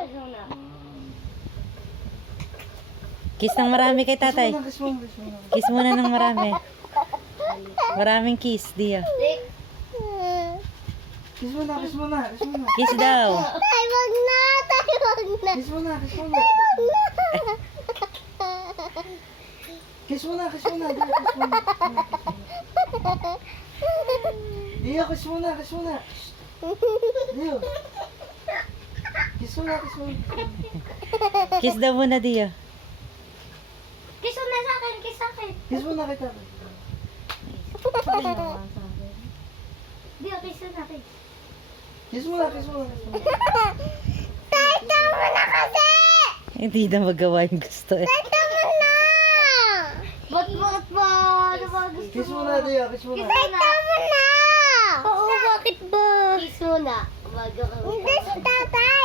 Kiss muna. Kiss ng marami kay tatay. Kiss muna, kiss muna. Kiss muna ng marami. Maraming kiss, Dio. Kiss muna, kiss muna, kiss muna. Kiss daw. Tay, wag na! Tay, wag na! Kiss muna, kiss muna. Kiss muna, kiss muna. Dio, kiss muna, kiss muna. Dio. Kiss muna, kiss muna. Kiss daw muna, Dio. Kiss muna sa akin, kiss sa akin. Kiss muna kita. Dio, kiss muna, kiss. Kiss muna, kiss muna, kiss muna. Tay, tama na kasi! Hindi na magawa yung gusto eh. Tay, tama na! Ba't ba? Ano ba gusto Kiss mo? muna, Dio, kiss muna. Tay, tama na! Oo, bakit ba? Kiss muna. Umaga ka. Hindi si tatay.